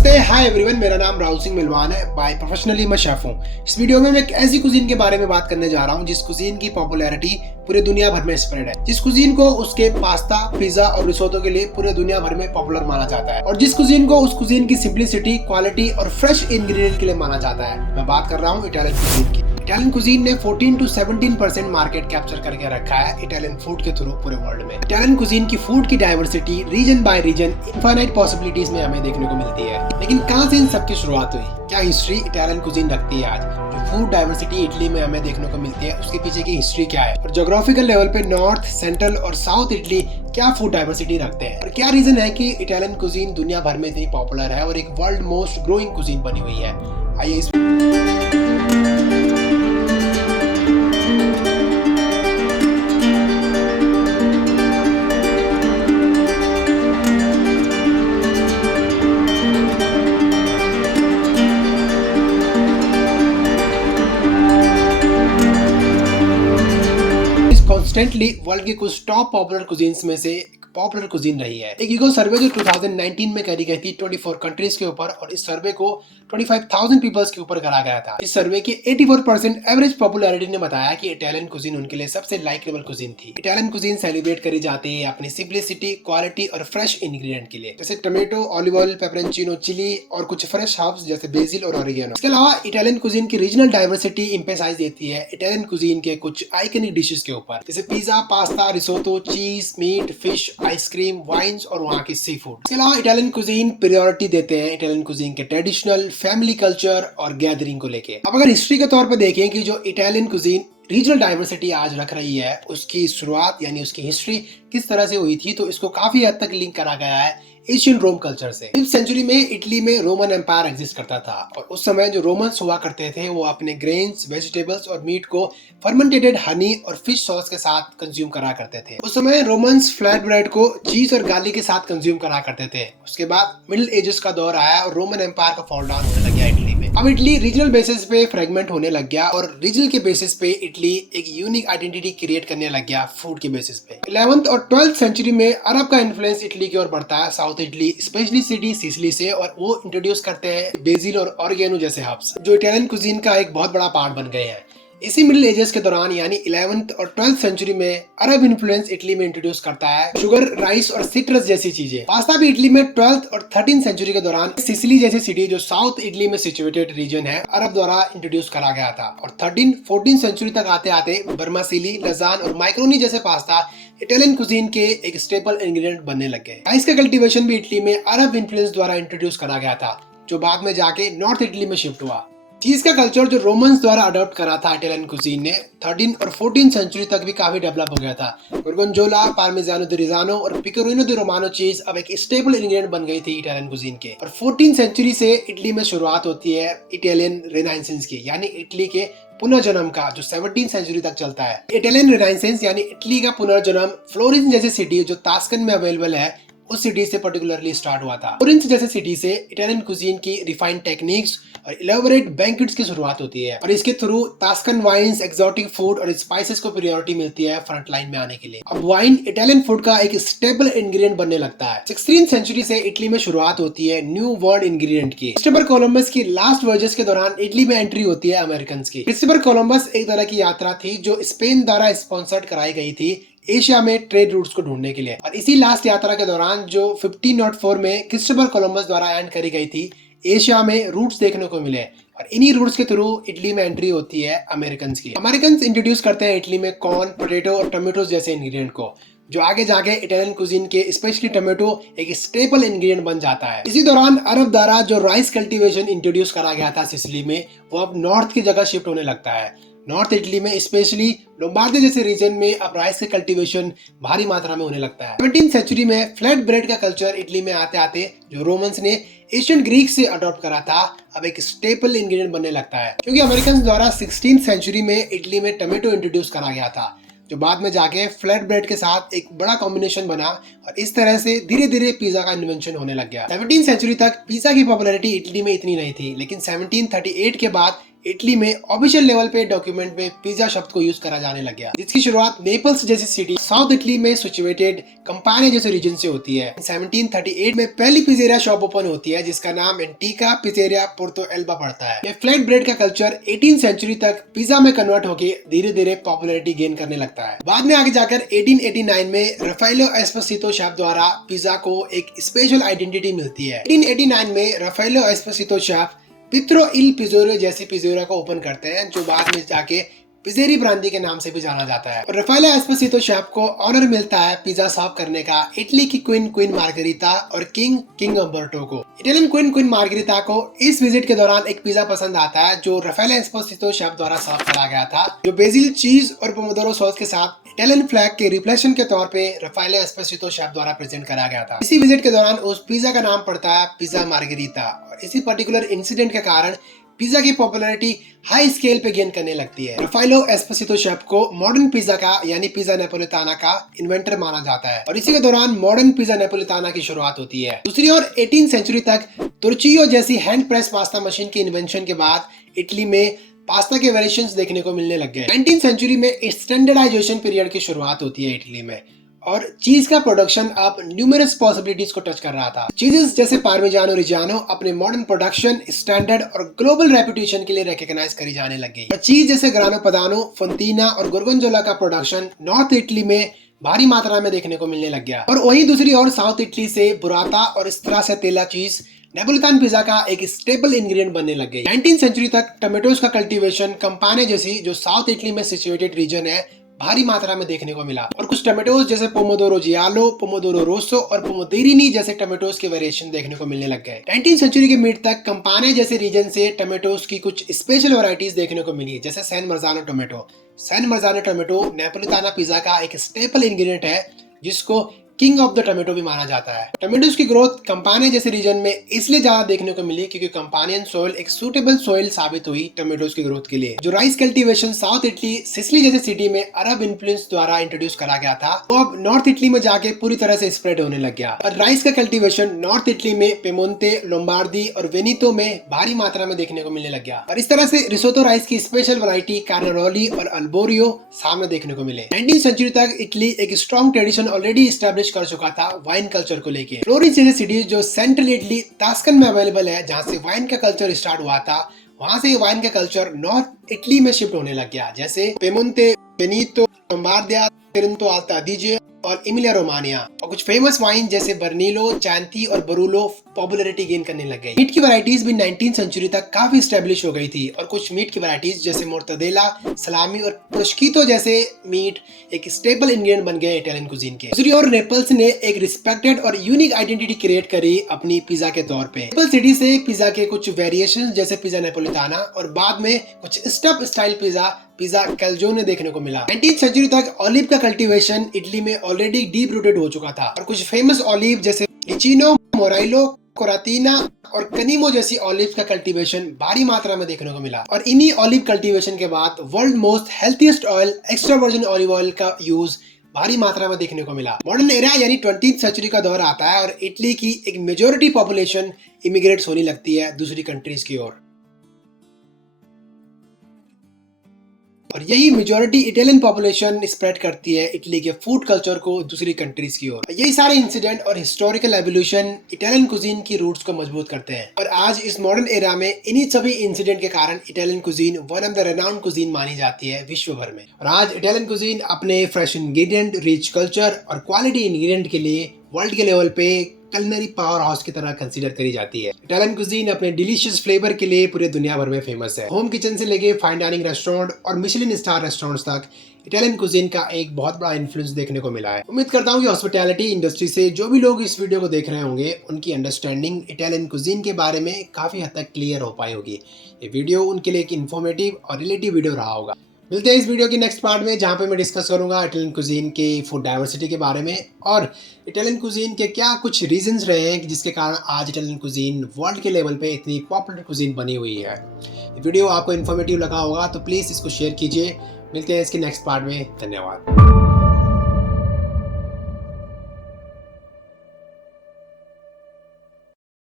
नमस्ते, hi everyone. मेरा नाम राहुल सिंह मिलवान है। बाय प्रोफेशनली मैं शेफ हूँ। इस वीडियो में मैं एक ऐसी कुजीन के बारे में बात करने जा रहा हूँ जिस कुजीन की पॉपुलैरिटी पूरे दुनिया भर में स्प्रेड है, जिस कुजीन को उसके पास्ता, पिज्जा और रिसोटो के लिए पूरे दुनिया भर में पॉपुलर माना जाता है, और जिस कुजीन को उस कुजीन की सिंपलिसिटी, क्वालिटी और फ्रेश इंग्रेडिएंट के लिए माना जाता है। मैं बात कर रहा हूँ इटालियन कुजीन की। इटालियन कुजीन ने 14 to 17% मार्केट कैप्चर करके रखा है इटालियन फूड के थ्रू पूरे वर्ल्ड में। इटालियन कुजीन की फूड की diversity region by region infinite possibilities में हमें देखने को मिलती है। लेकिन कहां से इन सब की शुरुआत हुई? क्या हिस्ट्री इटालियन कुजीन रखती है आज? जो फूड डाइवर्सिटी इटली में हमें देखने को मिलती है, उसके पीछे की हिस्ट्री क्या है? और ज्योग्राफिकल लेवल पे नॉर्थ, सेंट्रल और साउथ इटली क्या फूड डाइवर्सिटी रखते हैं? और क्या रीजन है कि इटालियन कुजीन दुनिया भर में इतनी पॉपुलर है और एक वर्ल्ड मोस्ट ग्रोइंग कुजीन बनी हुई है? आइए इस कॉन्स्टेंटली वर्ल्ड के कुछ टॉप पॉपुलर कुजीन्स में से पॉपुलर कुजीन रही है। एक ईगो सर्वे जो 2019 में करी गई थी 24 कंट्रीज के ऊपर, और इस सर्वे को 25,000 पीपल्स के ऊपर करा गया था। इस सर्वे की 84% एवरेज पॉपुलैरिटी ने बताया कि इटालियन कुजीन उनके लिए सबसे लाइकेबल कुजीन थी। इटालियन कुजीन सेलिब्रेट करी जाती है अपनी सिंपलिसिटी, क्वालिटी और फ्रेश इंग्रेडिएंट के लिए, जैसे टोमेटो, ऑलिव ऑयल, पेपरोंचिनो, चिली और कुछ फ्रेश हर्ब्स जैसे बेसिल और ऑरिगेनो। इसके अलावा इटालियन कुजीन की रीजनल डाइवर्सिटी एम्फसाइज देती है इटालियन कुजीन के कुछ आइकनिक डिशेस के ऊपर, जैसे पिज्जा, पास्ता, रिसोटो, चीज, मीट, फिश, आइसक्रीम, वाइन्स और वहाँ की सी फूड। इसके अलावा इटालियन कुजीन प्रायोरिटी देते हैं इटालियन कुजीन के ट्रेडिशनल फैमिली कल्चर और गैदरिंग को लेके। अब अगर हिस्ट्री के तौर पर देखें कि जो इटालियन कुजीन रीजनल डाइवर्सिटी आज रख रही है, उसकी शुरुआत यानी उसकी हिस्ट्री किस तरह से हुई थी, तो इसको काफी हद तक लिंक करा गया है एशियन रोम कल्चर से। 5th सेंचुरी में इटली में रोमन एम्पायर एग्जिस्ट करता था, और उस समय जो रोमन्स हुआ करते थे वो अपने ग्रेन्स, वेजिटेबल्स और मीट को फर्मेंटेटेड हनी और फिश सॉस के साथ कंज्यूम करा करते थे। उस समय रोमन्स फ्लैट ब्रेड को चीज और गार्लिक के साथ कंज्यूम करा करते थे। उसके बाद मिडिल एजेस का दौर आया और रोमन एम्पायर का फॉल डाउन होने लग गया इटली में। अब इटली रीजनल बेसिस पे फ्रेगमेंट होने लग गया, और रीजनल के बेसिस पे इटली एक यूनिक आइडेंटिटी क्रिएट करने लग गया फूड के बेसिस पे। 11th और 12th सेंचुरी में अरब का इन्फ्लुएंस इटली की ओर बढ़ता है, south Italy specially city Sicily से, और वो इंट्रोड्यूस करते हैं बेसिल और ऑरिगेनो जैसे हर्ब्स, जो इटालियन कुजीन का एक बहुत बड़ा पार्ट बन गए हैं। इसी मिडिल एजेस के दौरान यानी 11th और 12th सेंचुरी में अरब इन्फ्लुएंस इटली में इंट्रोड्यूस करता है शुगर, राइस और सिट्रस जैसी चीजें। पास्ता भी इटली में 12th और 13th सेंचुरी के दौरान सिसिली जैसी सिटी जो साउथ इटली में सिचुएटेड रीजन है, अरब द्वारा इंट्रोड्यूस करा गया था। और 13th-14th सेंचुरी तक आते आते बर्मासिली, लजान और माइक्रोनी जैसे पास्ता इटालियन कुजीन के एक स्टेपल इंग्रेडिएंट बनने लग गए। राइस का कल्टीवेशन भी इटली में अरब इन्फ्लुएंस द्वारा इंट्रोड्यूस करा गया था, जो बाद में जाके नॉर्थ इटली में शिफ्ट हुआ। चीज का कल्चर जो रोमन्स द्वारा अडॉप्ट करा था इटालियन कुजीन ने 13th और 14th सेंचुरी तक भी काफी डेवलप हो गया था। गोर्गोंजोला, पार्मिजानो दी रिजानो और पिकोरिनो दी रोमानो चीज अब एक स्टेबल इंग्रेडिएंट बन गई थी इटालियन कुजीन के। और 14th सेंचुरी से इटली में शुरुआत होती है इटालियन रेनाइसेंस की, यानी इटली के पुनर्जन्म का, जो 17th सेंचुरी तक चलता है। इटालियन रेनाइसेंस यानी इटली का पुनर्जन्म फ्लोरेंस जैसे सिटी जो तास्कन में अवेलेबल है, उस सिटी से पर्टिकुलरली स्टार्ट हुआ था। फ्लोरेंस जैसे सिटी से इटालियन कुजीन की रिफाइंड टेक्निक्स और इलेबोरेट बैंक्वेट्स की शुरुआत होती है, और इसके थ्रू तास्कन वाइन्स, एक्सोटिक फूड और स्पाइसेस को प्रायोरिटी मिलती है फ्रंट लाइन में आने के लिए। अब वाइन इटालियन फूड का एक स्टेबल इंग्रेडिएंट बनने लगता है। 16th सेंचुरी से इटली में शुरुआत होती है न्यू वर्ल्ड इंग्रेडिएंट की। क्रिस्टोफर कोलंबस की लास्ट वॉयजेस के दौरान इटली में एंट्री होती है अमेरिकन की। क्रिस्टोफर कोलंबस एक तरह की यात्रा थी जो स्पेन द्वारा स्पॉन्सर्ड कराई गई थी एशिया में ट्रेड रूट्स को ढूंढने के लिए, और इसी लास्ट यात्रा के दौरान जो 1504 में क्रिस्टोफर कोलंबस द्वारा एंड करी गई थी, एशिया में रूट्स देखने को मिले, और इन्हीं रूट्स के थ्रू इटली में एंट्री होती है अमेरिकन की। अमेरिकन इंट्रोड्यूस करते हैं इटली में कॉर्न, पोटैटो और टोमेटोज जैसे इंग्रेडिएंट को, जो आगे जाके इटालियन कुजीन के स्पेशली टोमेटो एक स्टेपल इंग्रेडिएंट बन जाता है। इसी दौरान अरब द्वारा जो राइस कल्टीवेशन इंट्रोड्यूस करा गया था सिसिली में, वो अब नॉर्थ की जगह शिफ्ट होने लगता है। नॉर्थ इटली में स्पेशली लोम्बार्डी जैसे रीजन में अब राइस का कल्टीवेशन भारी मात्रा में होने लगता है। 17th सेंचुरी में फ्लैट ब्रेड का कल्चर इटली में आते आते जो रोमन्स ने एशियन ग्रीक से अडॉप्ट करा था, अब एक स्टेपल इंग्रेडिएंट बनने लगता है, क्योंकि अमेरिकन द्वारा 16th सेंचुरी में इटली में टोमेटो इंट्रोड्यूस करा गया था, जो बाद में जाके फ्लैट ब्रेड के साथ एक बड़ा कॉम्बिनेशन बना, और इस तरह से धीरे धीरे पिज्जा का इन्वेंशन होने लग गया। 17th सेंचुरी तक पिज्जा की पॉपुलैरिटी इटली में इतनी नहीं थी, लेकिन 1738 के बाद इटली में ऑफिशियल लेवल पे डॉक्यूमेंट में पिज्जा शब्द को यूज करा जाने लग गया, जिसकी शुरुआत नेपल्स जैसी सिटी साउथ इटली में सिचुएटेड कंपानिया जैसे रीजन से होती है। 1738 में पहली पिज़्ज़ेरिया शॉप ओपन होती है जिसका नाम एंटीका पिज़्ज़ेरिया पोर्तो एल्बा पड़ता है। ये फ्लैट ब्रेड का कल्चर 18वीं सेंचुरी तक पिज्जा में कन्वर्ट होकर धीरे धीरे पॉपुलैरिटी गेन करने लगता है। बाद में आगे जाकर 1889 में राफेलो एस्पोसितो शेफ द्वारा पिज्जा को एक स्पेशल आइडेंटिटी मिलती है। 1889 में राफेलो एस्पोसितो शेफ पित्रो इल पिज़्ज़ेरिया जैसी पिज़्ज़ेरिया को ओपन करते हैं, जो बाद में जाके पिज़्ज़ेरी ब्रांदी के नाम से भी जाना जाता है। और राफेलो एस्पोसितो शेफ को ऑनर मिलता है पिज्जा सर्व करने का इटली की क्वीन मार्गरिटा और किंग अम्बर्टो को। इटालियन क्वीन मार्गरिटा को इस विजिट के दौरान एक पिज्जा पसंद आता है जो राफेलो एस्पोसितो शेफ द्वारा सर्व करा गया था, जो बेसिल चीज और पोमोडोरो सॉस के साथ इटालियन फ्लैग के रिप्लेशन के तौर पे राफेलो एस्पोसितो शेफ द्वारा प्रेजेंट करा गया था। इसी विजिट के दौरान उस पिज्जा का नाम पड़ता है पिज्जा मार्गरिटा, और इसी पर्टिकुलर इंसिडेंट के कारण पिज्जा की पॉपुलैरिटी हाई स्केल पे गेन करने लगती है। राफेलो एस्पोसितो शेफ को मॉडर्न पिज्जा का यानी पिज्जा नेपोलिताना का इन्वेंटर माना जाता है, और इसी के दौरान मॉडर्न पिज्जा नेपोलिताना की शुरुआत होती है। दूसरी ओर 18वीं सेंचुरी तक तुर्चियो जैसी हैंड प्रेस पास्ता मशीन के इन्वेंशन के बाद इटली में पास्ता के वेरिएशंस देखने को मिलने लग गए। 19वीं सेंचुरी में स्टैंडर्डाइजेशन पीरियड की शुरुआत होती है इटली में, और चीज का प्रोडक्शन अब न्यूमरस पॉसिबिलिटीज को टच कर रहा था। चीजेस जैसे पार्मिजानो रिजियानो अपने मॉडर्न प्रोडक्शन स्टैंडर्ड और ग्लोबल रेपुटेशन के लिए रिकॉग्नाइज करी जाने लग गई। चीज जैसे ग्रानो पदानो, फोंटीना और गोर्गोंजोला का प्रोडक्शन नॉर्थ इटली में भारी मात्रा में देखने को मिलने लग गया। और वहीं दूसरी ओर साउथ इटली से बुराता और स्ट्रासेटेला चीज नेपोलितान पिज्जा का एक स्टेबल इंग्रेडिएंट बनने लग गई। 19वीं सेंचुरी तक टोमेटोज का कल्टीवेशन कंपाने जैसी जो साउथ इटली में सिचुएटेड रीजन है भारी मात्रा में देखने को मिला, और कुछ टोमेटोज जैसे पोमोदोरो जियालो, पोमोदोरो रोसो और पोमोदेरिनी जैसे टोमेटोज के वेरिएशन देखने को मिलने लग गए। 19वीं सेंचुरी के मिड तक कंपाने जैसे रीजन से टोमेटोज की कुछ स्पेशल वैरायटीज देखने को मिली, जैसे San Marzano tomato. San Marzano tomato Napoletana pizza का एक स्टेपल इंग्रेडिएंट है जिसको किंग ऑफ द टोमेटो भी माना जाता है। टोमेटोज की ग्रोथ कंपाने जैसे रीजन में इसलिए ज्यादा देखने को मिली क्योंकि कंपानियन सोइल एक सूटेबल सोइल साबित हुई टोमेटोज की ग्रोथ के लिए। जो rice cultivation south Italy Sicily जैसे सिटी में अरब इन्फ्लुएंस द्वारा इंट्रोड्यूस करा गया था, वो अब नॉर्थ इटली में जाके पूरी तरह से स्प्रेड होने लग गया। और राइस का कल्टीवेशन नॉर्थ इटली में पेमोन्ते, लोम्बार्दी और वेनितो में भारी मात्रा में देखने को मिलने लग गया, और इस तरह से रिसोटो राइस की स्पेशल वैरायटी कार्नारोली और अल्बोरियो सामने देखने को मिले। 19वीं सेंचुरी तक इटली एक स्ट्रॉन्ग ट्रेडिशन ऑलरेडी एस्टैब्लिश कर चुका था वाइन कल्चर को लेके। फ्लोरेंस जैसी सिटी जो सेंट्रल इटली टास्कन में अवेलेबल है, जहां से वाइन का कल्चर स्टार्ट हुआ था, वहां से वाइन का कल्चर नॉर्थ इटली में शिफ्ट होने लग गया, जैसे पेमोन्ते, वेनितो, लोम्बार्दिया, ट्रेंतो अल्तो अदीजे और इमिलिया रोमानिया। और कुछ फेमस वाइन जैसे बर्नीलो, चांती और बरूलो पॉपुलैरिटी गेन करने लग गई। मीट की वैरायटीज भी 19वीं सेंचुरी तक काफी एस्टेब्लिश हो गई थी, और कुछ मीट की वैरायटीज जैसे मोर्तदेला, सलामी और प्रोश्कीतो जैसे मीट एक स्टेबल इंग्रेडिएंट बन गए इटालियन कुजीन के। दूसरी ओर नेपल्स ने एक रिस्पेक्टेड और यूनिक आइडेंटिटी क्रिएट करी अपनी पिज्जा के तौर पे। नेपल्स सिटी से पिज्जा के कुछ वेरिएशंस जैसे पिज्जा नेपोलिताना और बाद में कुछ स्टफ स्टाइल पिज्जा कैल्जोने देखने को मिला। 19वीं सेंचुरी तक ऑलिव का कल्टीवेशन इटली में ऑलरेडी डीप रूटेड हो चुका था, और कुछ फेमस ऑलिव जैसे लिचिनो, मोराइलो, कोरातीना और कनीमो जैसी ऑलिव का कल्टीवेशन भारी मात्रा में देखने को मिला। और इन्हीं ऑलिव कल्टीवेशन के बाद world most healthiest oil extra virgin olive oil का यूज भारी मात्रा में देखने को मिला। मॉडर्न एरा यानी 20वीं सेंचुरी का दौर आता है, और इटली की एक मेजोरिटी पॉपुलेशन इमिग्रेट्स होने लगती है दूसरी कंट्रीज की ओर, और यही मेजॉरिटी इटालियन पॉपुलेशन स्प्रेड करती है इटली के फूड कल्चर को दूसरी कंट्रीज की ओर। यही सारे इंसिडेंट और हिस्टोरिकल एवोल्यूशन इटालियन कुजीन की रूट्स को मजबूत करते हैं, और आज इस मॉडर्न एरा में इन्हीं सभी इंसिडेंट के कारण Italian cuisine one of the renowned cuisine मानी जाती है विश्व भर में। और आज इटालियन कुजीन अपने फ्रेश इंग्रेडिएंट, रिच कल्चर और क्वालिटी इंग्रेडिएंट के लिए वर्ल्ड के लेवल पे कलिनरी पावर हाउस की तरह कंसीडर करी जाती है। इटालियन कुजीन अपने डिलीशियस फ्लेवर के लिए पूरे दुनिया भर में फेमस है। होम किचन से लेके फाइन डाइनिंग रेस्टोरेंट और मिशेलिन स्टार रेस्टोरेंट्स तक इटालियन कुजीन का एक बहुत बड़ा इन्फ्लुएंस देखने को मिला है। उम्मीद करता हूँ कि हॉस्पिटैलिटी इंडस्ट्री से जो भी लोग इस वीडियो को देख रहे होंगे, उनकी अंडरस्टैंडिंग इटालियन कुजीन के बारे में काफी हद तक क्लियर हो पाई होगी। ये वीडियो उनके लिए एक इन्फॉर्मेटिव और रिलेटिव वीडियो रहा होगा। मिलते हैं इस वीडियो की नेक्स्ट पार्ट में, जहाँ पे मैं डिस्कस करूंगा इटालियन कुजीन के फूड डाइवर्सिटी के बारे में, और इटालियन कुजीन के क्या कुछ रीजंस रहे हैं जिसके कारण आज इटालियन कुजीन वर्ल्ड के लेवल पे इतनी पॉपुलर कुजीन बनी हुई है। ये वीडियो आपको इन्फॉर्मेटिव लगा होगा तो प्लीज़ इसको शेयर कीजिए। मिलते हैं इसके नेक्स्ट पार्ट में। धन्यवाद।